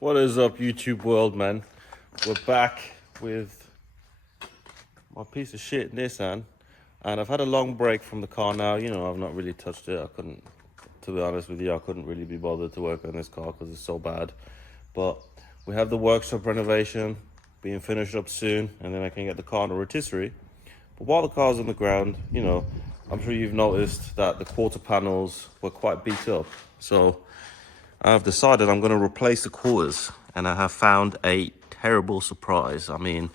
What is up, YouTube world, man? We're back with my piece of shit Nissan, and I've had a long break from the car now. You know, I've not really touched it. I couldn't, to be honest with you, I couldn't really be bothered to work on this car because it's so bad. But we have the workshop renovation being finished up soon, and then I can get the car on a rotisserie. But while the car's on the ground, you know, I'm sure you've noticed that the quarter panels were quite beat up. So I've decided I'm going to replace the quarters, and I have found a terrible surprise. I mean,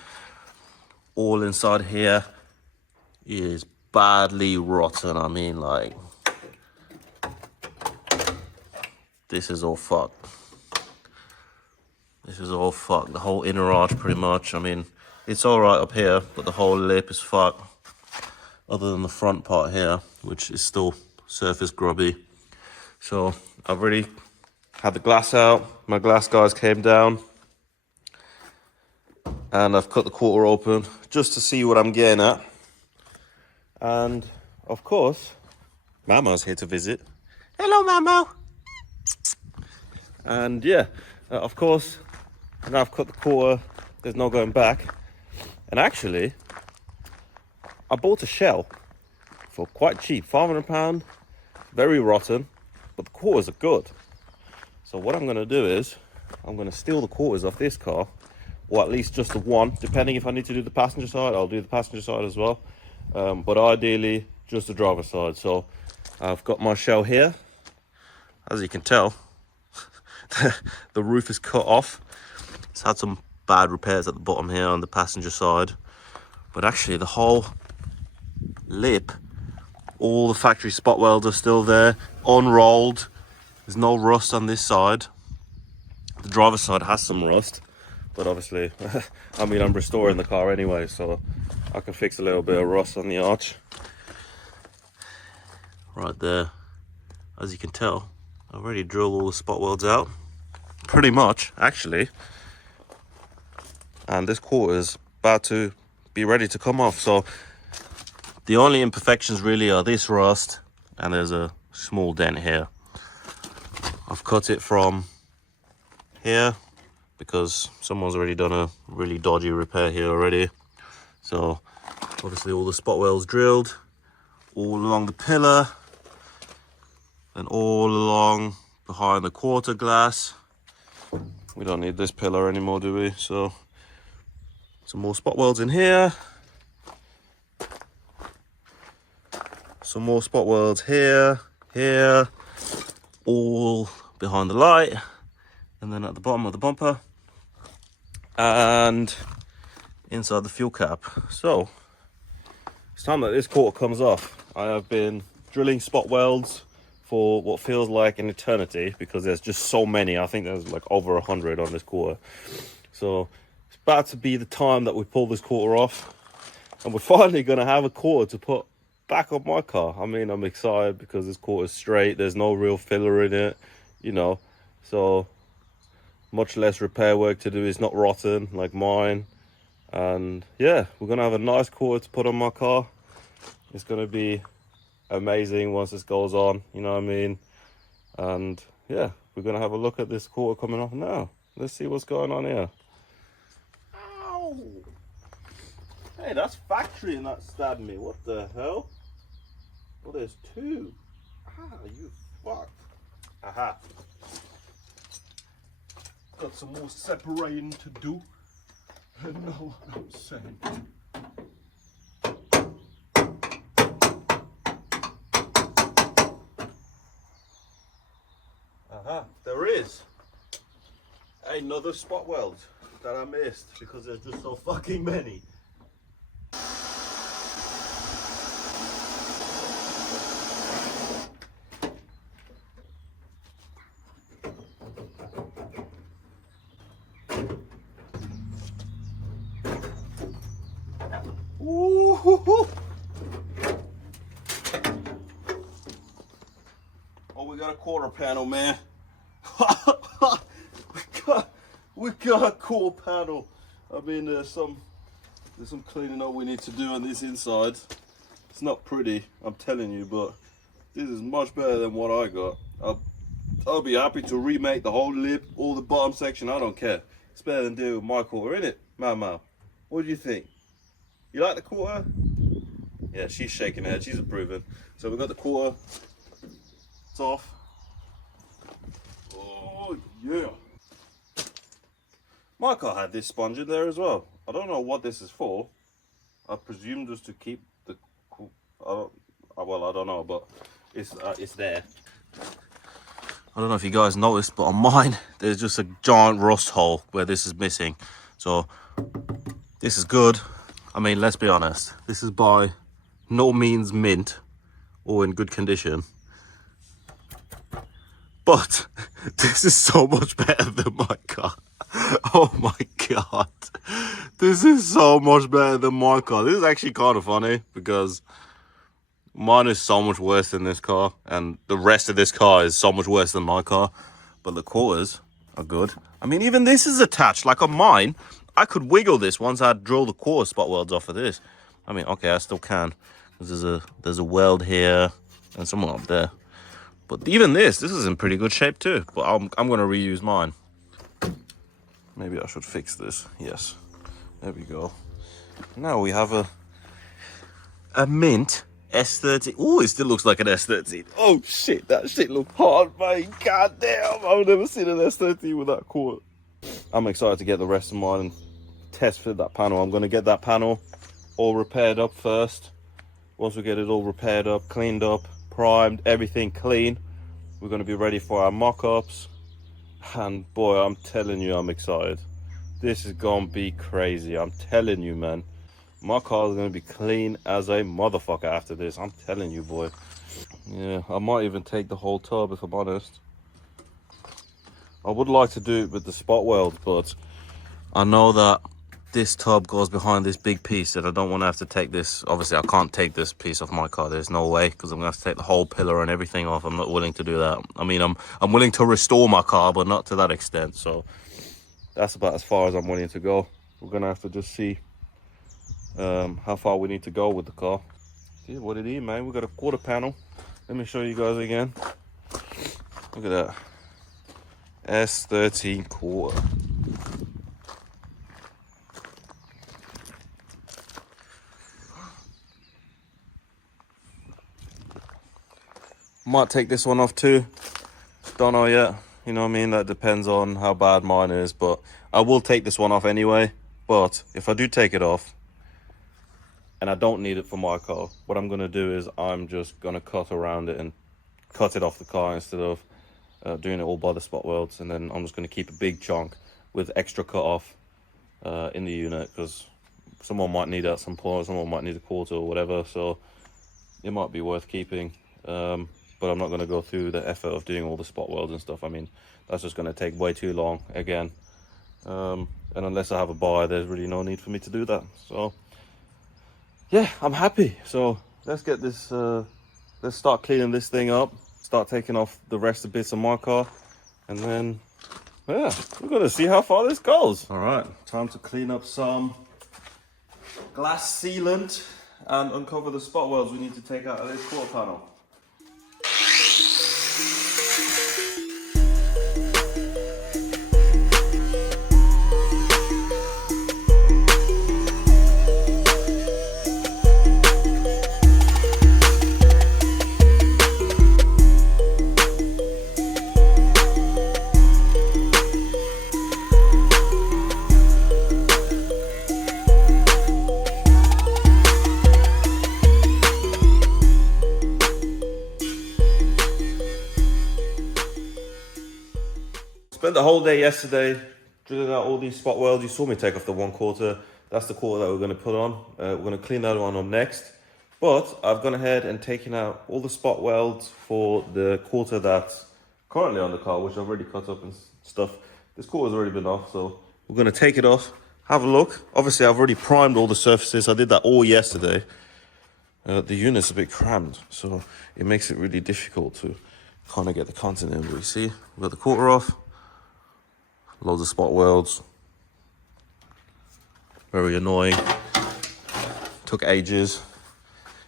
all inside here is badly rotten. I mean, like, this is all fucked. This is all fucked. The whole inner arch, pretty much. I mean, it's all right up here, but the whole lip is fucked. Other than the front part here, which is still surface grubby. So I've already had the glass out. My glass guys came down, and I've cut the quarter open just to see what I'm getting at. And of course, Mama's here to visit. Hello, Mama. And yeah, of course, now I've cut the quarter. There's no going back. And actually, I bought a shell for quite cheap, £500. Very rotten, but the quarters are good. So what I'm going to do is, I'm going to steal the quarters off this car, or at least just the one, depending if I need to do the passenger side, I'll do the passenger side as well. But ideally, just the driver's side. So I've got my shell here. As you can tell, the roof is cut off. It's had some bad repairs at the bottom here on the passenger side. But actually, the whole lip, all the factory spot welds are still there, unrolled. There's no rust on this side. The driver's side has some rust, but obviously, I mean, I'm restoring the car anyway, so I can fix a little bit of rust on the arch. Right there, as you can tell, I've already drilled all the spot welds out, pretty much, actually. And this quarter is about to be ready to come off. So the only imperfections really are this rust, and there's a small dent here. I've cut it from here because someone's already done a really dodgy repair here already. So obviously all the spot welds drilled all along the pillar and all along behind the quarter glass. We don't need this pillar anymore, do we? So some more spot welds in here. Some more spot welds here, here, all behind the light, and then at the bottom of the bumper, and inside the fuel cap. So it's time that this quarter comes off. I have been drilling spot welds for what feels like an eternity because there's just so many. I think there's like over 100 on this quarter. So it's about to be the time that we pull this quarter off, and we're finally going to have a quarter to put back on my car. I mean, I'm excited because this quarter's straight. There's no real filler in it, you know, so much less repair work to do. It's not rotten like mine. And yeah, we're gonna have a nice quarter to put on my car. It's gonna be amazing once this goes on, you know what I mean? And yeah, we're gonna have a look at this quarter coming off now. Let's see what's going on here. Ow! Hey, that's factory and that stabbed me. What the hell? Oh, there's two. Ah, you fucked. Aha. Got some more separating to do. You know what I'm saying? Aha, there is another spot weld that I missed because there's just so fucking many. Ooh-hoo-hoo. Oh, we got a quarter panel, man. we got a quarter panel. I mean, there's some cleaning up we need to do on this inside. It's not pretty, I'm telling you, but this is much better than what I got. I'll be happy to remake the whole lip, all the bottom section, I don't care. It's better than do with my quarter, innit? Mau. What do you think? You like the quarter? Yeah, she's shaking her head, she's approving. So we've got the quarter, it's off. Oh, yeah. My car had this sponge in there as well. I don't know what this is for. I presume just to keep the, well, I don't know, but it's there. I don't know if you guys noticed, but on mine, there's just a giant rust hole where this is missing. So this is good. I mean, let's be honest. This is by no means mint or in good condition. But this is so much better than my car. Oh my God. This is so much better than my car. This is actually kind of funny because mine is so much worse than this car, and the rest of this car is so much worse than my car. But the quarters are good. I mean, even this is attached. Like on mine, I could wiggle this once I drill the quarter spot welds off of this. I mean, okay, I still can. There's a weld here and someone up there. But even this is in pretty good shape too. But I'm going to reuse mine. Maybe I should fix this. Yes, there we go. Now we have a mint S13. Oh, it still looks like an S13. Oh shit, that shit looks hard, man. God damn, I've never seen an S13 with that quarter. I'm excited to get the rest of mine and test fit that panel. I'm going to get that panel all repaired up first. Once we get it all repaired up, cleaned up, primed, everything clean, we're going to be ready for our mock-ups. And boy, I'm telling you, I'm excited. This is going to be crazy. I'm telling you, man. My car is going to be clean as a motherfucker after this. I'm telling you, boy. Yeah, I might even take the whole tub if I'm honest. I would like to do it with the spot weld, but I know that this tub goes behind this big piece and I don't want to have to take this. Obviously, I can't take this piece off my car. There's no way, because I'm going to have to take the whole pillar and everything off. I'm not willing to do that. I mean, I'm willing to restore my car, but not to that extent. So that's about as far as I'm willing to go. We're going to have to just see how far we need to go with the car. See what it is, man. We got a quarter panel. Let me show you guys again. Look at that. S13 quarter. Might take this one off too. Don't know yet. You know what I mean? That depends on how bad mine is. But I will take this one off anyway. But if I do take it off and I don't need it for my car, what I'm going to do is I'm just going to cut around it and cut it off the car instead of doing it all by the spot welds. And then I'm just going to keep a big chunk with extra cut off in the unit, because someone might need it at some point. Someone might need a quarter or whatever. So it might be worth keeping. But I'm not going to go through the effort of doing all the spot welds and stuff. I mean, that's just going to take way too long again. And unless I have a buyer, there's really no need for me to do that. So yeah, I'm happy. So let's get this, let's start cleaning this thing up, start taking off the rest of bits of my car, and then yeah, we're going to see how far this goes. All right, time to clean up some glass sealant and uncover the spot welds we need to take out of this quarter panel. Spent the whole day yesterday drilling out all these spot welds. You saw me take off the 1/4. That's the quarter that we're going to put on. We're going to clean that one up next. But I've gone ahead and taken out all the spot welds for the quarter that's currently on the car, which I've already cut up and stuff. This quarter's already been off, so we're going to take it off, have a look. Obviously, I've already primed all the surfaces. I did that all yesterday. The unit's a bit crammed, so it makes it really difficult to kind of get the content in. But you see, we've got the quarter off. Loads of spot welds. Very annoying. Took ages.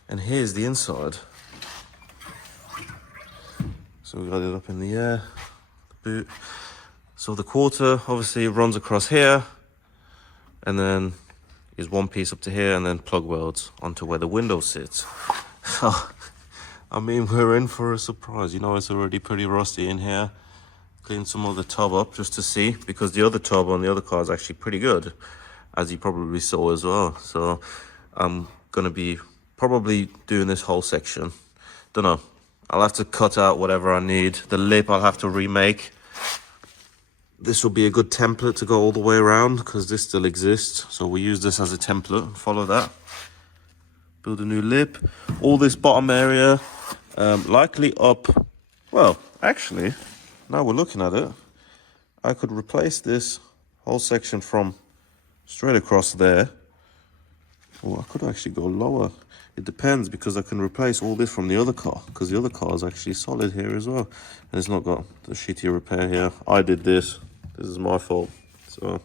And here's the inside. So we got it up in the air. boot. So the quarter obviously runs across here, and then is one piece up to here, and then plug welds onto where the window sits. So, I mean, we're in for a surprise. You know, it's already pretty rusty in here. Clean some of the tub up just to see, because the other tub on the other car is actually pretty good, as you probably saw as well. So I'm gonna be probably doing this whole section. Don't know, I'll have to cut out whatever I need. The lip I'll have to remake. This will be a good template to go all the way around, because this still exists, so we use this as a template and follow that. Build a new lip. All this bottom area, likely up, well, actually, now we're looking at it, I could replace this whole section from straight across there. Oh, I could actually go lower. It depends, because I can replace all this from the other car, because the other car is actually solid here as well. And it's not got the shitty repair here. I did this. This is my fault. So,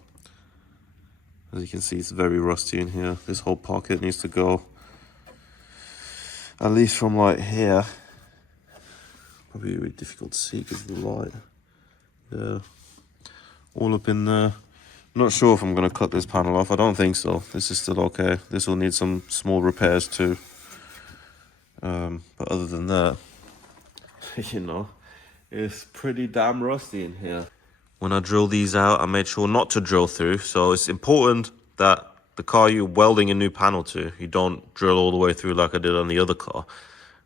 as you can see, it's very rusty in here. This whole pocket needs to go. At least from like here. Probably really difficult to see because of the light. Yeah. All up in there. I'm not sure if I'm going to cut this panel off. I don't think so. This is still okay. This will need some small repairs too. But other than that, you know, it's pretty damn rusty in here. When I drill these out, I made sure not to drill through. So it's important that the car you're welding a new panel to, you don't drill all the way through like I did on the other car.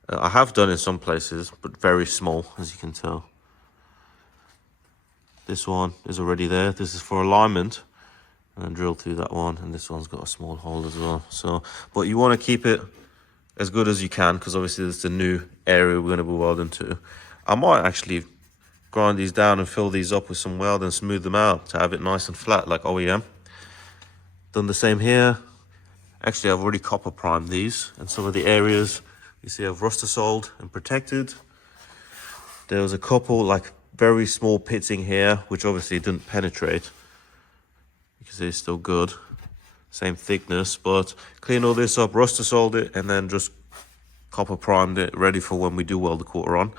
I have done in some places, but very small, as you can tell. This one is already there. This is for alignment. And then drill through that one. And this one's got a small hole as well. So, but you want to keep it as good as you can, because obviously it's a new area we're going to be welding to. I might actually grind these down and fill these up with some weld and smooth them out to have it nice and flat like OEM. Done the same here. Actually, I've already copper primed these, and some of the areas you see I've rustisoled and protected. There was a couple like very small pits in here, which obviously didn't penetrate. You can see it's still good, same thickness, but clean all this up, rustisoled it, and then just copper primed it, ready for when we do weld the quarter on.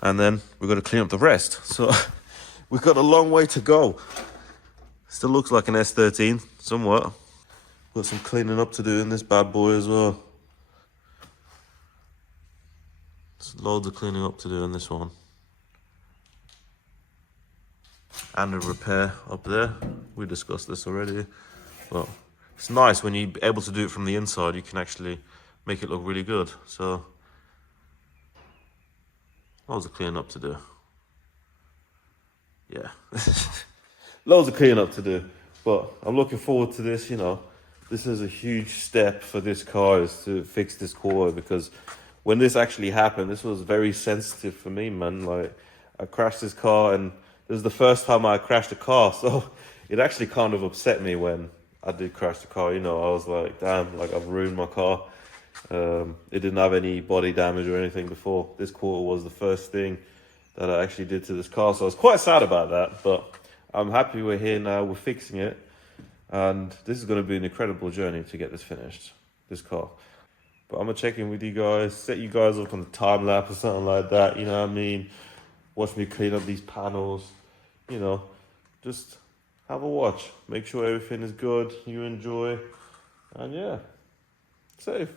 And then we've got to clean up the rest. So we've got a long way to go. Still looks like an S13 somewhat. Got some cleaning up to do in this bad boy as well. There's loads of cleaning up to do in this one. And a repair up there. We discussed this already. But it's nice when you're able to do it from the inside, you can actually make it look really good. So loads of cleaning up to do. Yeah. Loads of cleaning up to do. But I'm looking forward to this, you know. This is a huge step for this car, is to fix this quarter, because when this actually happened, this was very sensitive for me, man. Like, I crashed this car, and this is the first time I crashed a car, so it actually kind of upset me when I did crash the car. You know, I was like, damn, like I've ruined my car. It didn't have any body damage or anything before. This quarter was the first thing that I actually did to this car, so I was quite sad about that, but I'm happy we're here now, we're fixing it, and this is going to be an incredible journey to get this finished, this car. But I'm going to check in with you guys, set you guys up on the time lapse or something like that, you know what I mean? Watch me clean up these panels, you know, just have a watch. Make sure everything is good, you enjoy, and yeah, safe.